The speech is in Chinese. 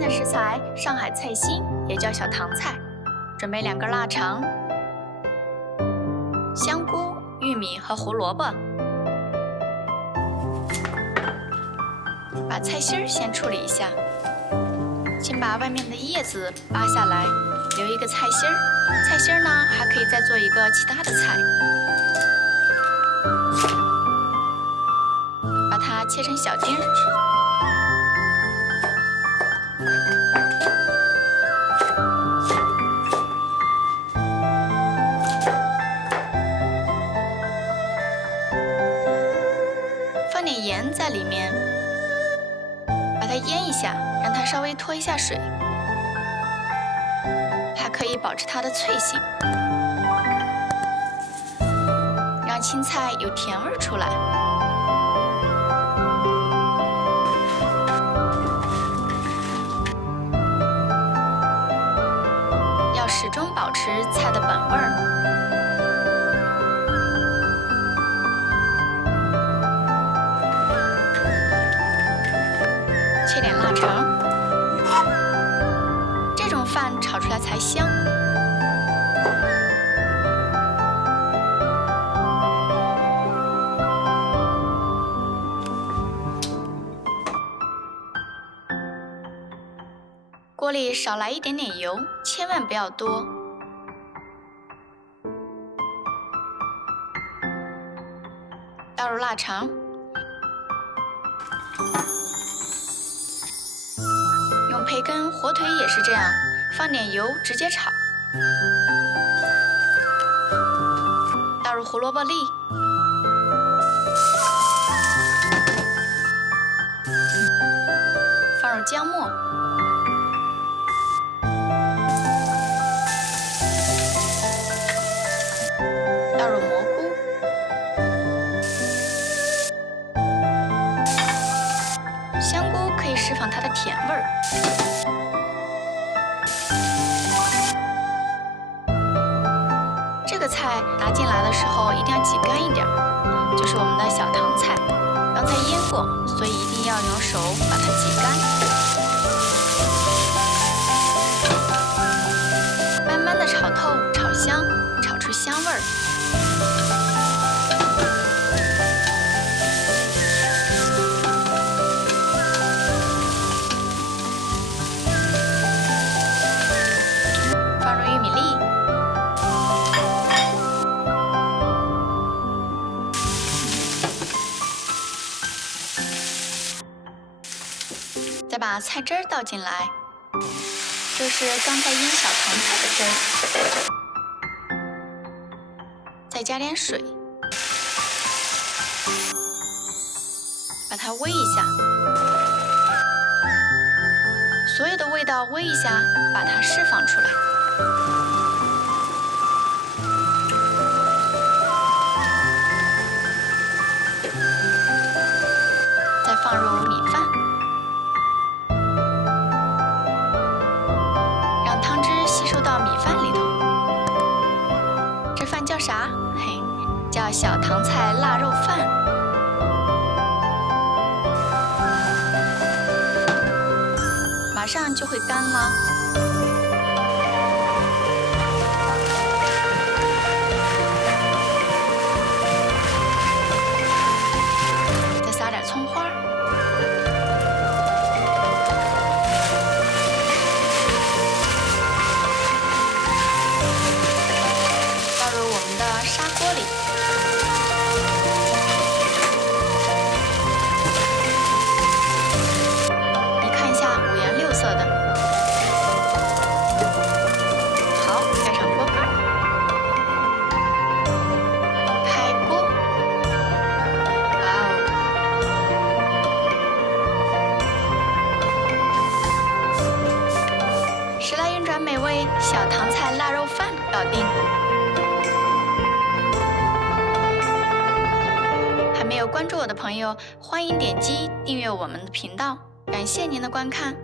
的食材上海菜心，也叫小糖菜，准备2根腊肠、香菇、玉米和胡萝卜。把菜心先处理一下，先把外面的叶子扒下来，留一个菜心儿。菜心儿呢，还可以再做一个其他的菜。把它切成小丁儿。放点盐在里面，把它腌一下，让它稍微脱一下水，还可以保持它的脆性，让青菜有甜味出来。要始终保持菜的本味儿。切点腊肠，这种饭炒出来才香。锅里少来一点点油，千万不要多。倒入腊肠。用培根、火腿也是这样，放点油直接炒。倒入胡萝卜粒，放入姜末，倒入蘑菇，香菇可以释放它的甜味儿。这个菜拿进来的时候一定要挤干一点，就是我们的小糖菜。刚才腌过，所以一定要用手把它挤干，慢慢的炒透、炒香，炒出香味儿。放入玉米粒，再把菜汁儿倒进来，这是刚才腌小糖菜的汁儿。再加点水，把它煨一下，所有的味道煨一下，把它释放出来。再放入米饭，让汤汁吸收到米饭里头。这饭叫啥？嘿，叫小糖菜腊肉饭。马上就会干了。再撒点葱花，倒入我们的砂锅里。你看一下五颜六色的。好，盖上锅盖，开锅。哇哦！时来运转美味小糖菜腊肉饭搞定。还没有关注我的朋友，欢迎点击订阅我们的频道。感谢您的观看。